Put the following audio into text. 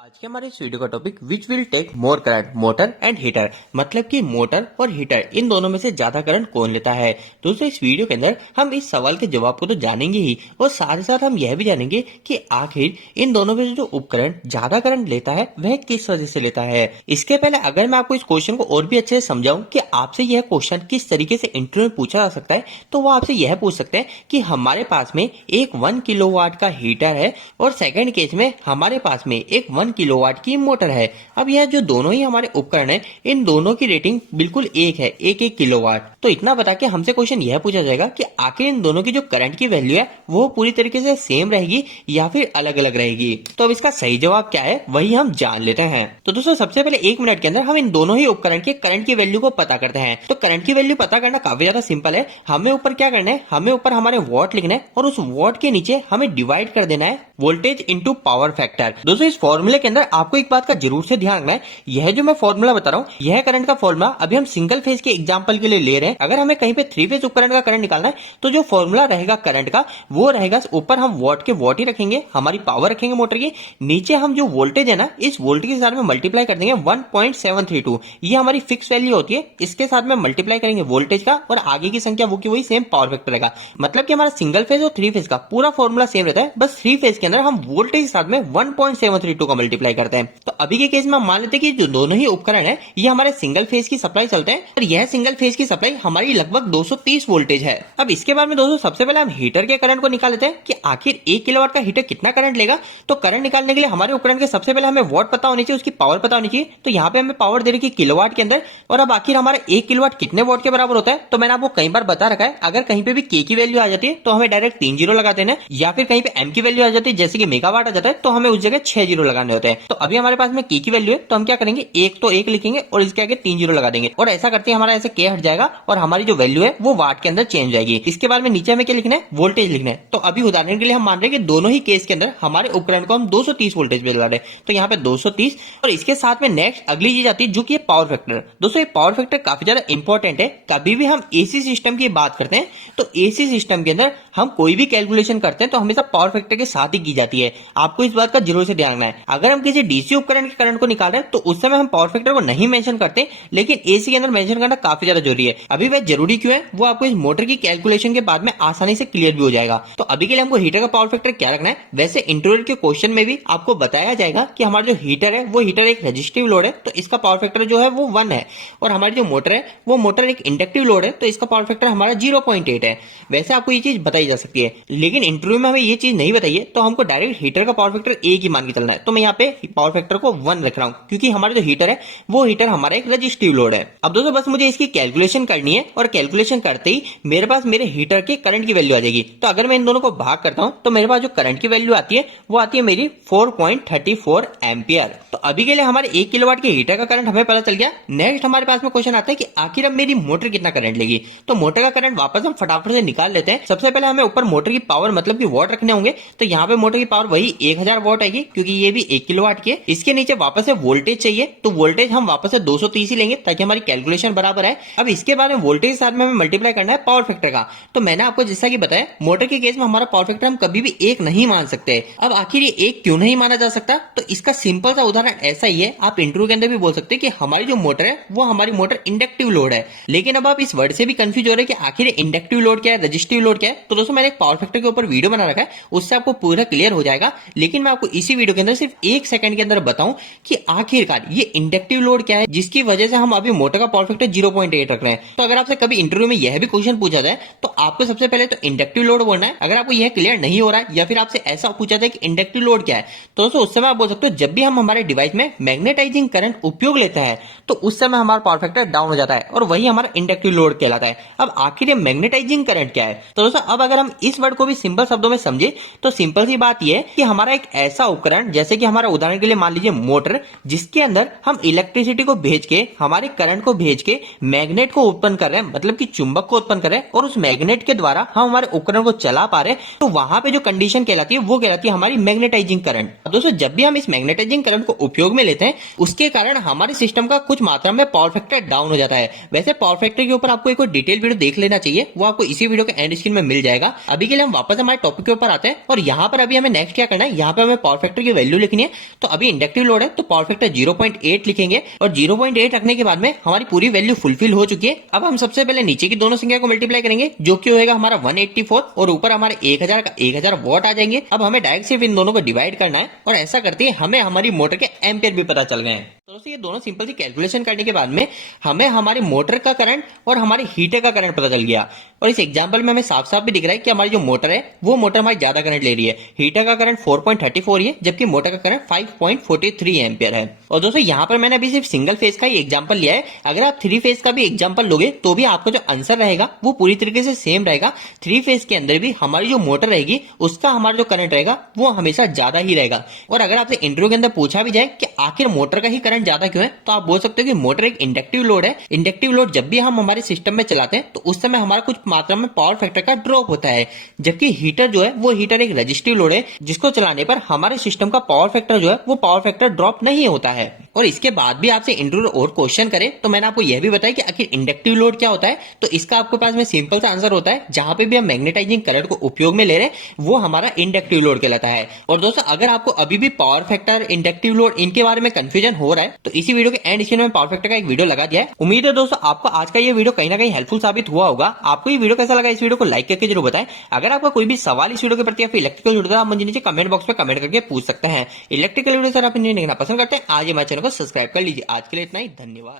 आज के हमारे इस वीडियो का topic which will take more current, motor and heater. मतलब कि मोटर और हीटर इन दोनों में से ज्यादा करंट कौन लेता है। दोस्तों इस वीडियो के अंदर हम इस सवाल के जवाब को तो जानेंगे ही और साथ ही साथ हम यह भी जानेंगे कि आखिर इन दोनों में से जो उपकरण ज्यादा करंट लेता है वह किस वजह से लेता है। इसके पहले अगर मैं आपको इस क्वेश्चन को और भी अच्छे से समझाऊं कि आपसे यह क्वेश्चन किस तरीके से इंटरव्यू में पूछा जा सकता है, तो वो आपसे यह पूछ सकते हैं कि हमारे पास में एक 1 किलोवाट का हीटर है और सेकंड केस में हमारे पास में एक 1 किलोवाट की मोटर है। अब यह जो दोनों ही हमारे उपकरण है, इन दोनों की रेटिंग बिल्कुल एक है, एक एक किलोवाट। तो इतना बता के हमसे क्वेश्चन यह पूछा जाएगा कि आखिर इन दोनों की जो करंट की वैल्यू है वो पूरी तरीके से सेम रहेगी या फिर अलग अलग रहेगी। तो अब इसका सही जवाब क्या है वही हम जान लेते हैं। तो दोस्तों सबसे पहले 1 मिनट के अंदर हम इन दोनों ही उपकरण के करंट की वैल्यू को पता करते हैं। तो करंट की वैल्यू पता करना काफी ज्यादा सिंपल है। हमें ऊपर क्या करना है, हमें ऊपर हमारे वॉट लिखना है और उस वॉट के नीचे हमें डिवाइड कर देना है वोल्टेज इंटू पावर फैक्टर। दोस्तों इस फॉर्मूले के अंदर आपको एक बात का जरूर से ध्यान रखना है, यह जो मैं फॉर्मूला बता रहा हूँ यह करंट का फॉर्मूला अभी हम सिंगल फेज के एग्जांपल के लिए ले रहे हैं। अगर हमें कहीं पे 3 फेज उपकरण का करंट निकालना है तो जो फॉर्मूला रहेगा करंट का वो रहेगा, ऊपर हम वॉट के वॉट ही रखेंगे, हमारी पावर रखेंगे मोटर की, नीचे हम जो वोल्टेज है ना इस वोल्टेज के साथ में मल्टीप्लाई कर देंगे 1.732। ये हमारी फिक्स वैल्यू होती है, इसके साथ में मल्टीप्लाई करेंगे वोल्टेज का और आगे की संख्या वो की वही सेम पावर फैक्टर रहेगा। मतलब कि हमारा सिंगल फेज और 3 फेज का पूरा फॉर्मूला सेम रहता है, बस 3 फेज के अंदर हम वोल्टेज के साथ में 1.732 का मल्टीप्लाई करते हैं। तो अभी के केस में हम मान लेते हैं कि जो दोनों ही उपकरण है ये हमारे सिंगल फेज की सप्लाई चलते हैं और यह सिंगल फेज की सप्लाई हमारी लगभग 230 वोल्टेज है। अब इसके बाद में दोस्तों सबसे पहले हम हीटर के करंट को निकाल लेते हैं कि आखिर 1 किलोवाट का हीटर कितना करंट लेगा। तो करंट निकालने के लिए हमारे उपकरण के सबसे पहले हमें वॉट पता होनी चाहिए, उसकी पावर पता होनी चाहिए। तो यहाँ पे हमें पावर दे रखी किलोवाट के अंदर और अब आखिर हमारा 1 किलोवाट कितने वॉट के बराबर होता है। तो मैंने आपको कई बार बता रखा है, अगर कहीं पे भी के की वैल्यू आ जाती है तो हमें डायरेक्ट 3 जीरो लगा देना है, या फिर कहीं पे एम की वैल्यू आ जाती है जैसे कि मेगावाट आ जाता है तो हमें उस जगह 6 जीरो लगाने होते हैं। तो अभी हमारे पास में के की वैल्यू है तो हम क्या करेंगे, एक तो 1 लिखेंगे और इसके आगे 3 जीरो लगा देंगे और ऐसा करते हैं हमारा ऐसे के हट जाएगा और हमारी जो वैल्यू है वो वाट के अंदर चेंज हो जाएगी। इसके बाद में नीचे हमें क्या लिखना है, वोल्टेज लिखना है। तो अभी उदाहरण के लिए हम मान रहे हैं कि दोनों ही केस के अंदर हमारे उपकरण को हम 230 वोल्टेज पे लगा रहे हैं, तो यहाँ पे 230 और इसके साथ में नेक्स्ट अगली चीज आती है जो कि पावर फैक्टर। दोस्तों ये पावर फैक्टर काफी ज्यादा इंपॉर्टेंट है। कभी भी हम एसी सिस्टम की बात करते हैं तो एसी सिस्टम के अंदर हम कोई भी कैलकुलेशन करते हैं तो हमेशा पावर फैक्टर के साथ ही की जाती है। आपको इस बात का जरूर से ध्यान रखना है। अगर हम किसी डीसी उपकरण के करंट को निकाल रहे हैं तो उस समय हम पावर फैक्टर को नहीं मेंशन करते, लेकिन एसी के अंदर मेंशन करना काफी ज्यादा जरूरी है। अभी वह जरूरी क्यों है वो आपको इस मोटर की कैलकुलेशन के बाद में आसानी से क्लियर भी हो जाएगा। तो अभी के लिए हमको हीटर का पावर फैक्टर क्या रखना है। वैसे इंटरव्यू के क्वेश्चन में भी आपको बताया जाएगा कि हमारा जो हीटर है वो हीटर एक रेजिस्टिव लोड है तो इसका पावर फैक्टर जो है वो 1 है, और हमारी जो मोटर है वो मोटर एक इंडक्टिव लोड है तो इसका पावर फैक्टर हमारा 0.8 है। वैसे आपको ये चीज बताई जा सकती है, लेकिन इंटरव्यू में हमें ये चीज नहीं बताई है तो हमको डायरेक्ट हीटर का पावर फैक्टर 1 ही मान के चलना है। तो मैं यहाँ पे पावर फैक्टर को 1 रख रहा हूँ क्योंकि हमारा जो हीटर है वो हीटर हमारा एक रेजिस्टिव लोड है। अब दोस्तों बस मुझे इसकी कैलकुलेशन करनी है और कैलकुलेशन करते ही मेरे पास मेरे हीटर के करंट की वैल्यू आ जाएगी। तो अगर मैं इन दोनों को भाग करता हूं तो मेरे पास जो करंट की वैल्यू आती है वो आती है मेरी 4.34 एम्पियर। तो अभी के लिए हमारे 1 किलोवाट के हीटर का करंट हमें पता चल गया। नेक्स्ट हमारे पास में क्वेश्चन आता है कि आखिर अब मेरी मोटर कितना करंट लेगी। तो मोटर का करंट वापस हम फटाफट से निकाल लेते हैं। सबसे पहले हमें ऊपर मोटर की पावर मतलब कि वॉट रखने होंगे, तो यहाँ पे मोटर की पावर वही 1000 वॉट आएगी क्योंकि ये भी 1 किलोवाट की है। इसके नीचे वापस से वोल्टेज चाहिए तो वोल्टेज हम वापस से 230 ही लेंगे ताकि हमारी कैलकुलेशन बराबर है। अब इसके बाद में वोल्टेज के साथ में हमें मल्टीप्लाई करना है पावर फैक्टर का। तो मैंने आपको जैसा कि बताया मोटर के केस में हमारा पावर फैक्टर हम कभी भी 1 नहीं मान सकते। अब आखिर ये 1 क्यों नहीं माना जा सकता, तो इसका सिंपल सा उदाहरण ऐसा ही है। आप इंटरव्यू के अंदर भी बोल सकते हैं कि हमारी जो मोटर है वो हमारी मोटर इंडक्टिव लोड है, लेकिन अब आप इस वर्ड से भी कंफ्यूज हो रहे हैं कि आखिर इंडक्टिव लोड क्या है, रजिस्टिव लोड क्या है। तो दोस्तों मैंने एक पावर फैक्टर के ऊपर वीडियो बना रखा है, उससे आपको पूरा क्लियर हो जाएगा। लेकिन मैं आपको इसी वीडियो के अंदर सिर्फ 1 सेकंड के अंदर बताऊं कि आखिरकार ये इंडक्टिव लोड क्या है जिसकी वजह से हम अभी मोटर का पावर फैक्टर 0.8 रख रहे हैं। तो अगर आपसे कभी इंटरव्यू में यह भी क्वेश्चन पूछा जाए तो आपको सबसे पहले तो इंडक्टिव लोड बोलना है। अगर आपको यह क्लियर नहीं हो रहा है या फिर आपसे ऐसा पूछा जाए कि इंडक्टिव लोड क्या है तो दोस्तों उस समय आप बोल सकते हो जब भी हम हमारे डिवाइस में मैग्नेटाइजिंग करंट उपयोग लेते हैं तो उस समय हमारा पावर फैक्टर डाउन हो जाता है और वही हमारा इंडक्टिव लोड कहलाता है। अब आखिर ये मैग्नेटाइजिंग करंट क्या है, तो दोस्तों अब अगर हम इस वर्ड को भी सिंपल शब्दों में समझे तो सिंपल सी बात यह है कि हमारा एक ऐसा उपकरण जैसे कि हमारा उदाहरण के लिए मान लीजिए मोटर, जिसके अंदर हम इलेक्ट्रिसिटी को भेज के हमारे करंट को भेज के मैग्नेट को उत्पन्न कर रहे हैं, मतलब कि चुंबक को उत्पन्न कर रहे हैं और उस मैग्नेट के द्वारा हम हमारे उपकरण को चला पा रहे हैं। तो वहां पे जो कंडीशन कहलाती है वो कहलाती है हमारी मैग्नेटाइजिंग करंट। अब दोस्तों जब भी हम इस मैग्नेटाइजिंग करंट को उपयोग में लेते हैं उसके कारण हमारे सिस्टम का कुछ मात्रा में पावर फैक्टर डाउन हो जाता है। वैसे पावर फैक्टर के ऊपर आपको एक डिटेल वीडियो देख लेना चाहिए, वो आपको आपको इसी वीडियो के एंड स्क्रीन में मिल जाएगा। अभी के लिए हम वापस हमारे टॉपिक के ऊपर आते हैं और यहाँ पर अभी हमें नेक्स्ट क्या करना है, यहाँ पे हमें पावर फैक्टर की वैल्यू लिखनी है। तो अभी इंडक्टिव लोड है तो पावर फैक्टर 0.8 लिखेंगे और 0.8 रखने के बाद में हमारी पूरी वैल्यू फुलफिल हो चुकी है। अब हम सबसे पहले नीचे की दोनों संख्या को मल्टीप्लाई करेंगे जो कि होगा हमारा 184 और ऊपर हमारे 1000 का 1000 वॉट आ जाएंगे। अब हमें डायरेक्ट सिर्फ इन दोनों को डिवाइड करना है और ऐसा करते ही हमें हमारी मोटर के एम्पियर भी पता चल गए हैं। तो दोस्तों ये दोनों सिंपल सी कैलकुलेशन करने के बाद में हमें हमारी मोटर का करंट और हमारे हीटर का करंट पता चल गया। और इस एग्जांपल में हमें साफ साफ भी दिख रहा है कि हमारी जो मोटर है वो मोटर हमारी ज्यादा करंट ले रही है। हीटर का करंट 4.34 है जबकि मोटर का करंट 5.43 एम्पियर है। और दोस्तों यहाँ पर मैंने अभी सिर्फ सिंगल फेज का ही एग्जाम्पल लिया है। अगर आप 3 फेज का भी एग्जाम्पल लोगे तो भी आपका जो आंसर रहेगा वो पूरी तरीके से सेम रहेगा। 3 फेज के अंदर भी हमारी जो मोटर रहेगी उसका हमारा जो करंट रहेगा वो हमेशा ज्यादा ही रहेगा। और अगर आपसे इंटरव्यू के अंदर पूछा भी जाए कि आखिर मोटर का ही करंट ज्यादा क्यों है, तो आप बोल सकते हो कि मोटर एक इंडक्टिव लोड है। इंडक्टिव लोड जब भी हम हमारे सिस्टम में चलाते हैं तो उस समय हमारा कुछ मात्रा में पावर फैक्टर का ड्रॉप होता है, जबकि हीटर जो है वो हीटर एक रेजिस्टिव लोड है जिसको चलाने पर हमारे सिस्टम का पावर फैक्टर जो है वो पावर फैक्टर ड्रॉप नहीं होता है। और इसके बाद भी आपसे इंटरव्यू और क्वेश्चन करे तो मैंने आपको यह भी बताया कि आखिर इंडक्टिव लोड क्या होता है। तो इसका आपके पास में सिंपल सा आंसर होता है, जहां पे भी हम मैग्नेटाइजिंग करंट को उपयोग में ले रहे हैं वो हमारा इंडक्टिव लोड कहलाता है। और दोस्तों अगर आपको अभी भी पावर फैक्टर, इंडक्टिव लोड इनके बारे में कंफ्यूजन हो रहा है तो इसी वीडियो के एंड स्क्रीन में पावर फैक्टर का एक वीडियो लगा दिया है। उम्मीद है दोस्तों आपको आज का ये वीडियो कहीं ना कहीं हेल्पफुल साबित हुआ होगा। आपको ये वीडियो कैसा लगा इस वीडियो को लाइक करके जरूर बताएं। अगर आपका कोई भी सवाल इस वीडियो के प्रति या फिर इलेक्ट्रिकल जुड़ता है आप मुझे नीचे कमेंट बॉक्स में कमेंट करके पूछ सकते हैं। इलेक्ट्रिकल वीडियो सर आप देखना पसंद करते हैं आज हमारे चैनल को सब्सक्राइब कर लीजिए। आज के लिए इतना ही, धन्यवाद।